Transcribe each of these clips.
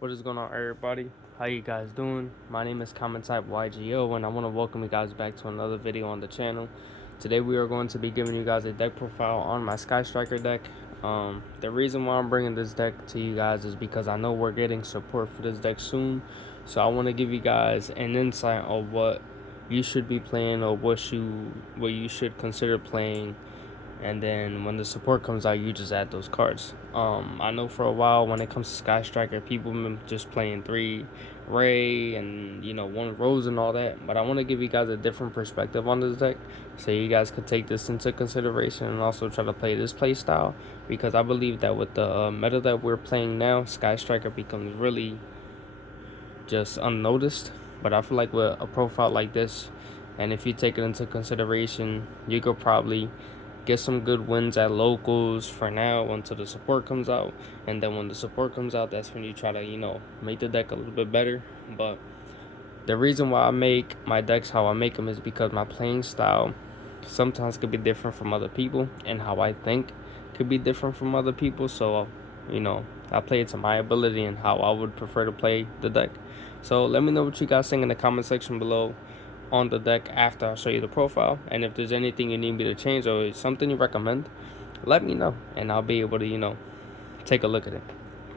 What is going on, everybody? How you guys doing? My name is Common Type YGO, and I want to welcome you guys back to another video on the channel. Today we are going to be giving you guys a deck profile on my Sky Striker deck. The reason why I'm bringing this deck to you guys is because I know we're getting support for this deck soon, so I want to give you guys an insight on what you should be playing or what you should consider playing, and then when the support comes out, you just add those cards. I know for a while when it comes to Sky Striker, people been just playing 3 Ray and 1 Rose and all that, but I want to give you guys a different perspective on this deck, so you guys could take this into consideration and also try to play this play style, because I believe that with the meta that we're playing now, Sky Striker becomes really just unnoticed. But I feel like with a profile like this, and if you take it into consideration, you could probably get some good wins at locals for now until the support comes out. And then when the support comes out, that's when you try to make the deck a little bit better. But the reason why I make my decks how I make them is because my playing style sometimes could be different from other people, and how I think could be different from other people. So I play it to my ability and how I would prefer to play the deck. So let me know what you guys think in the comment section below on the deck after I show you the profile, and if there's anything you need me to change or something you recommend, let me know and I'll be able to take a look at it.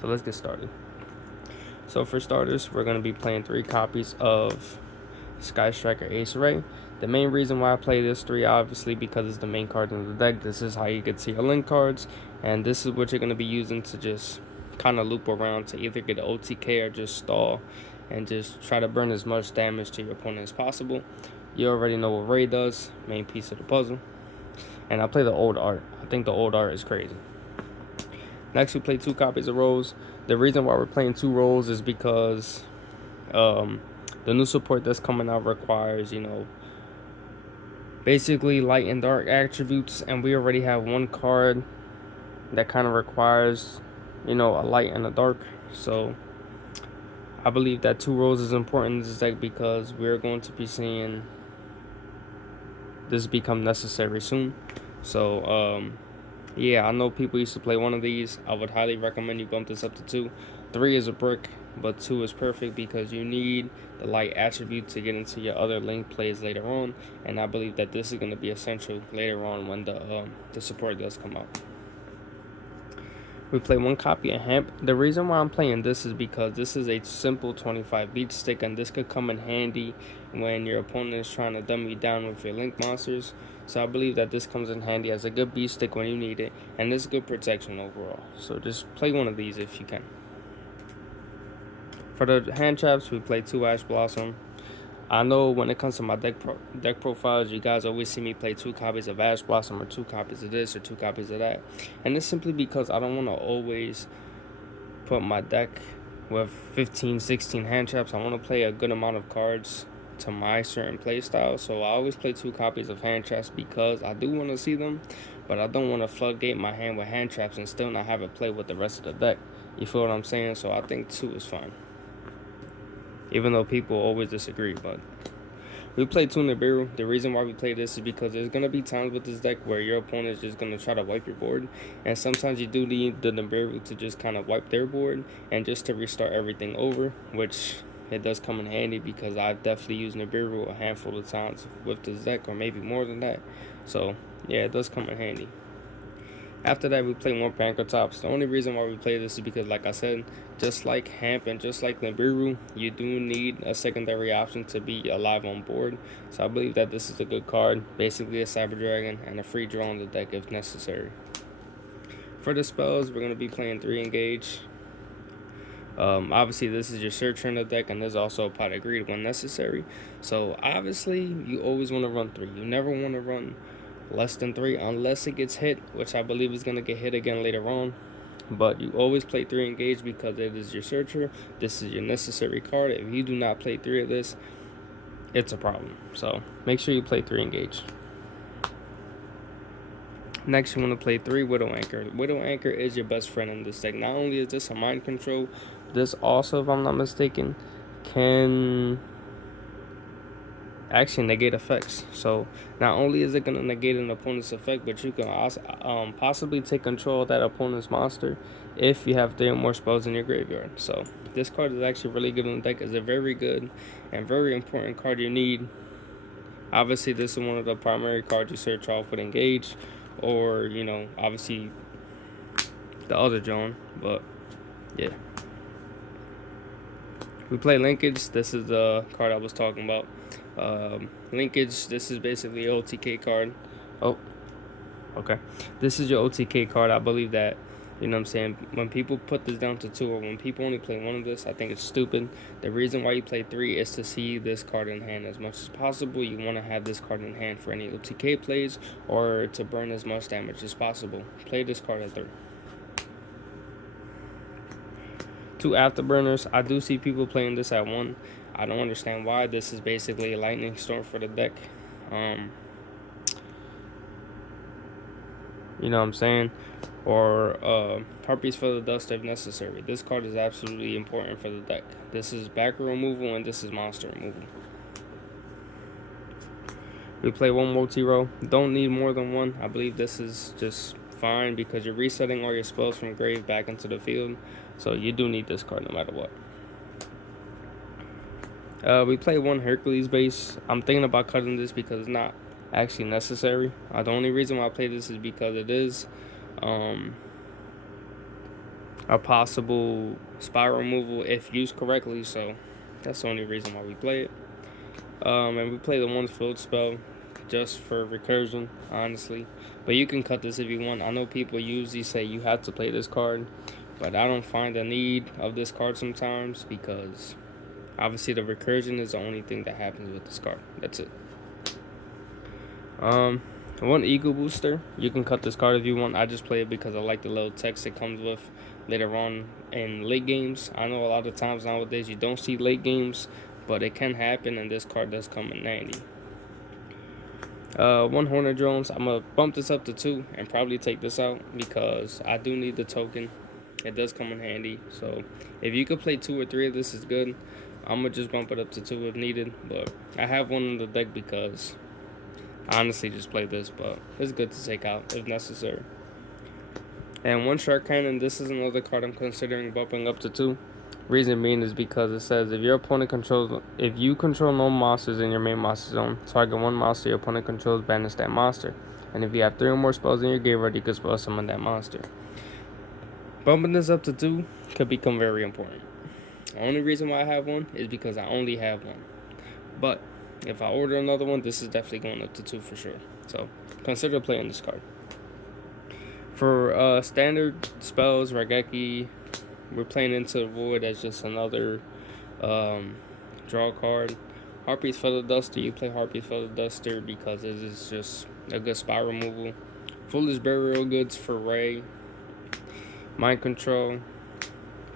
So let's get started. So for starters, we're going to be playing 3 copies of Sky Striker Ace Ray. The main reason why I play this 3, obviously, because it's the main card in the deck. This is how you get to your link cards, and this is what you're going to be using to just kind of loop around to either get an OTK or just stall and just try to burn as much damage to your opponent as possible. You already know what Ray does, main piece of the puzzle. And I play the old art. I think the old art is crazy. Next, we play 2 copies of Rose. The reason why we're playing 2 Rose is because the new support that's coming out requires, basically light and dark attributes, and we already have 1 card that kind of requires, a light and a dark. So I believe that 2 Rose is important in this deck because we're going to be seeing this become necessary soon. So yeah, I know people used to play 1 of these. I would highly recommend you bump this up to 2. 3 is a brick, but 2 is perfect because you need the light attribute to get into your other link plays later on, and I believe that this is going to be essential later on when the support does come out. We play 1 copy of Hemp. The reason why I'm playing this is because this is a simple 25 beat stick, and this could come in handy when your opponent is trying to dumb you down with your link monsters. So I believe that this comes in handy as a good beat stick when you need it, and this is good protection overall. So just play 1 of these if you can. For the hand traps, we play 2 Ash Blossom. I know when it comes to my deck profiles, you guys always see me play 2 copies of Ash Blossom or 2 copies of this or 2 copies of that. And it's simply because I don't want to always put my deck with 15, 16 hand traps. I want to play a good amount of cards to my certain play style. So I always play 2 copies of hand traps because I do want to see them, but I don't want to floodgate my hand with hand traps and still not have it play with the rest of the deck. You feel what I'm saying? So I think 2 is fine, even though people always disagree. But we play 2 Nibiru. The reason why we play this is because there's going to be times with this deck where your opponent is just going to try to wipe your board, and sometimes you do need the Nibiru to just kind of wipe their board and just to restart everything over, which it does come in handy because I've definitely used Nibiru a handful of times with this deck, or maybe more than that. So yeah, it does come in handy. After that, we play more Panker Tops. The only reason why we play this is because, like I said, just like Hemp and just like Nibiru, you do need a secondary option to be alive on board. So I believe that this is a good card, basically a Cyber Dragon and a free draw on the deck if necessary. For the spells, we're going to be playing 3 Engage. Obviously, this is your searcher in the deck, and there's also a Pot of Greed when necessary. So obviously, you always want to run 3. You never want to run less than 3 unless it gets hit, which I believe is going to get hit again later on. But you always play 3 Engage because it is your searcher. This is your necessary card. If you do not play 3 of this, it's a problem. So make sure you play 3 Engage. Next, you want to play 3 Widow Anchor. Widow Anchor is your best friend in this deck. Not only is this a mind control, this also, if I'm not mistaken, can actually negate effects. So not only is it going to negate an opponent's effect, but you can also, possibly take control of that opponent's monster if you have 3 or more spells in your graveyard. So this card is actually really good in the deck. It's a very good and very important card you need. Obviously, this is one of the primary cards you search off with Engage, or, you know, obviously the other Joan, but yeah. We play Linkage. This is the card I was talking about. Linkage, this is basically an OTK card. Oh, okay. This is your OTK card. I believe that, you know what I'm saying, when people put this down to 2, or when people only play 1 of this, I think it's stupid. The reason why you play 3 is to see this card in hand as much as possible. You want to have this card in hand for any OTK plays, or to burn as much damage as possible. Play this card at 3. 2 afterburners. I do see people playing this at 1. I don't understand why. This is basically a lightning storm for the deck. You know what I'm saying? Or Harpies for the Dust if necessary. This card is absolutely important for the deck. This is back removal and this is monster removal. We play 1 multi-row. Don't need more than 1. I believe this is just fine because you're resetting all your spells from grave back into the field. So you do need this card no matter what. We play 1 Hercules base. I'm thinking about cutting this because it's not actually necessary. The only reason why I play this is because it is a possible spell removal if used correctly. So that's the only reason why we play it. And we play the 1 field spell just for recursion, honestly. But you can cut this if you want. I know people usually say you have to play this card, but I don't find the need of this card sometimes because obviously the recursion is the only thing that happens with this card. That's it. 1 Ego Booster. You can cut this card if you want. I just play it because I like the little text it comes with later on in late games. I know a lot of times nowadays you don't see late games, but it can happen, and this card does come in handy. 1 Hornet Drones. I'm going to bump this up to 2 and probably take this out because I do need the token. It does come in handy. So if you could play 2 or 3 of this is good. I'm going to just bump it up to 2 if needed. But I have 1 in the deck because I honestly just play this, but it's good to take out if necessary. And 1 Shark Cannon. This is another card I'm considering bumping up to 2. Reason being is because it says if you control no monsters in your main monster zone, target 1 monster your opponent controls, banish that monster. And if you have 3 or more spells in your graveyard, you can spell summon that monster. Bumping this up to 2 could become very important. The only reason why I have 1 is because I only have 1. But if I order another one, this is definitely going up to 2 for sure. So consider playing this card. For standard spells, Raigeki, we're playing Into the Void as just another draw card. Harpies Feather Duster, you play Harpies Feather Duster because it is just a good spell removal. Foolish Burial Goods for Ray. Mind Control.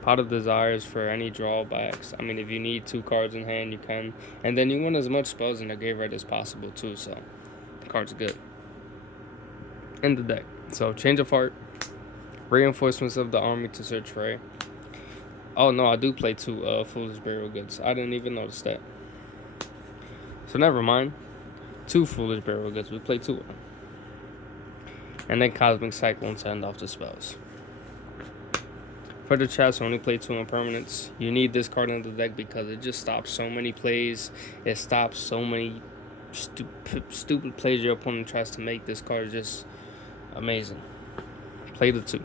Pot of Desires for any drawbacks. I mean, if you need 2 cards in hand, you can. And then you want as much spells in the graveyard as possible too, so the card's good. In the deck. So, Change of Heart. Reinforcements of the army to search Ray. Oh no, I do play 2 Foolish Burial Goods. I didn't even notice that. So never mind. 2 Foolish Burial Goods. We play 2 of them. And then Cosmic Cyclone to end off the spells. For the chest, only play 2 impermanents. You need this card in the deck because it just stops so many plays. It stops so many stupid plays your opponent tries to make. This card is just amazing. Play the 2.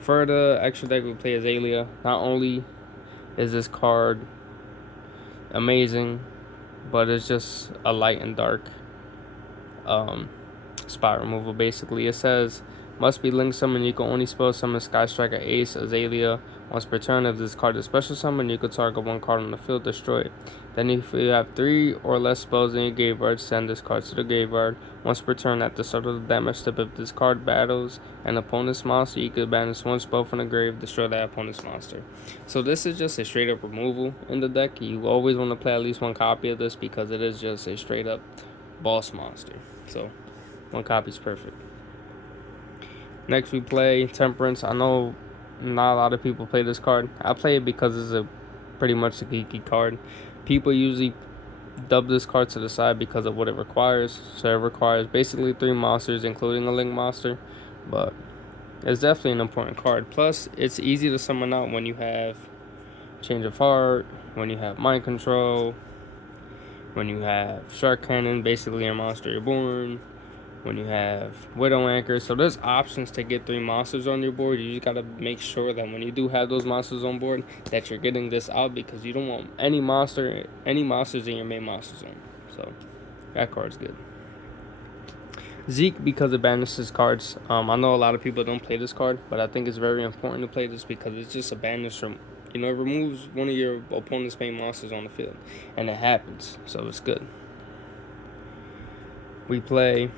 For the extra deck, we play Azalea. Not only is this card amazing, but it's just a light and dark spot removal. Basically, it says must be link summon. You can only spell summon Sky Striker Ace Azalea once per turn. If this card is special summon, you can target 1 card on the field, destroy it. Then if you have 3 or less spells in your graveyard, send this card to the graveyard. Once per turn at the start of the damage step, if this card battles an opponent's monster, you can banish 1 spell from the grave, destroy that opponent's monster. So this is just a straight up removal in the deck. You always want to play at least 1 copy of this because it is just a straight up boss monster. So 1 copy is perfect. Next we play Temperance. I know not a lot of people play this card. I play it because it's pretty much a geeky card. People usually dub this card to the side because of what it requires. So it requires basically 3 monsters, including a Link monster, but it's definitely an important card. Plus, it's easy to summon out when you have Change of Heart, when you have Mind Control, when you have Shark Cannon, basically your Monster Reborn, when you have Widow Anchor. So there's options to get 3 monsters on your board. You just gotta make sure that when you do have those monsters on board, that you're getting this out, because you don't want any monsters in your main monster zone. So that card's good. Zeke, because it banishes cards. I know a lot of people don't play this card, but I think it's very important to play this because it's just a banish from, it removes one of your opponent's main monsters on the field, and it happens, so it's good. We play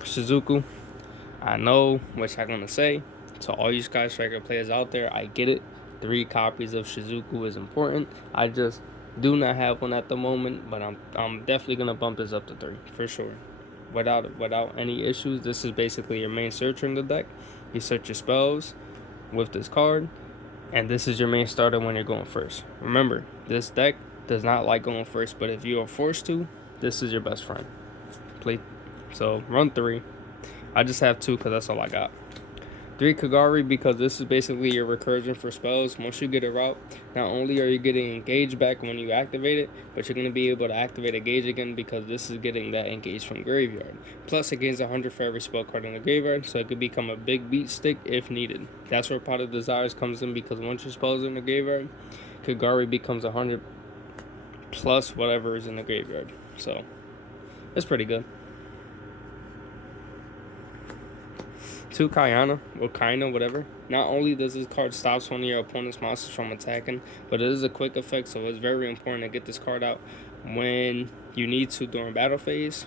Shizuku. I know what y'all gonna say. To all you Sky Striker players out there, I get it. 3 copies of Shizuku is important. I just do not have one at the moment, but I'm definitely gonna bump this up to 3 for sure. Without any issues. This is basically your main searcher in the deck. You search your spells with this card, and this is your main starter when you're going first. Remember, this deck does not like going first, but if you are forced to, this is your best friend. So run 3. I just have 2 because that's all I got. 3 Kagari, because this is basically your recursion for spells. Once you get a route, not only are you getting engage back when you activate it, but you're going to be able to activate engage again because this is getting that engage from graveyard. Plus it gains 100 for every spell card in the graveyard, so it could become a big beat stick if needed. That's where Pot of Desires comes in, because once your spell's in the graveyard, Kagari becomes 100 plus whatever is in the graveyard. So it's pretty good. 2 Kayana, or Kaina, whatever. Not only does this card stop one of your opponent's monsters from attacking, but it is a quick effect, so it's very important to get this card out when you need to during battle phase.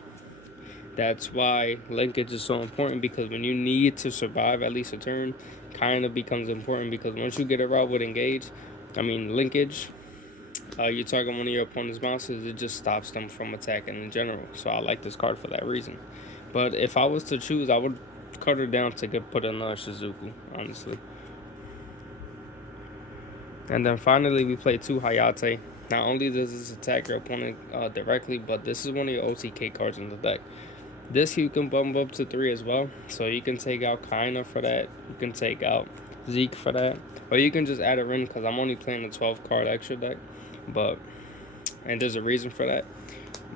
That's why linkage is so important, because when you need to survive at least a turn, Kaina becomes important, because once you get a route with linkage, you target one of your opponent's monsters, it just stops them from attacking in general. So I like this card for that reason. But if I was to choose, I would cut her down to put another Shizuku, honestly. And then finally we play 2 Hayate. Not only does this attack your opponent directly, but this is one of your OTK cards in the deck. This you can bump up to 3 as well. So you can take out Kaina for that. You can take out Zeke for that. Or you can just add her in, because I'm only playing the 12 card extra deck. And there's a reason for that.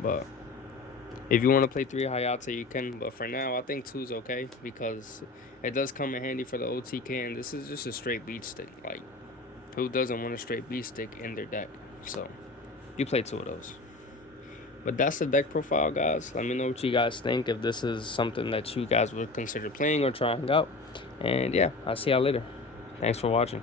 But if you want to play 3 Hayate, you can. But for now, I think 2 is okay, because it does come in handy for the OTK. And this is just a straight beat stick. Like, who doesn't want a straight beat stick in their deck? So you play 2 of those. But that's the deck profile, guys. Let me know what you guys think, if this is something that you guys would consider playing or trying out. And yeah, I'll see y'all later. Thanks for watching.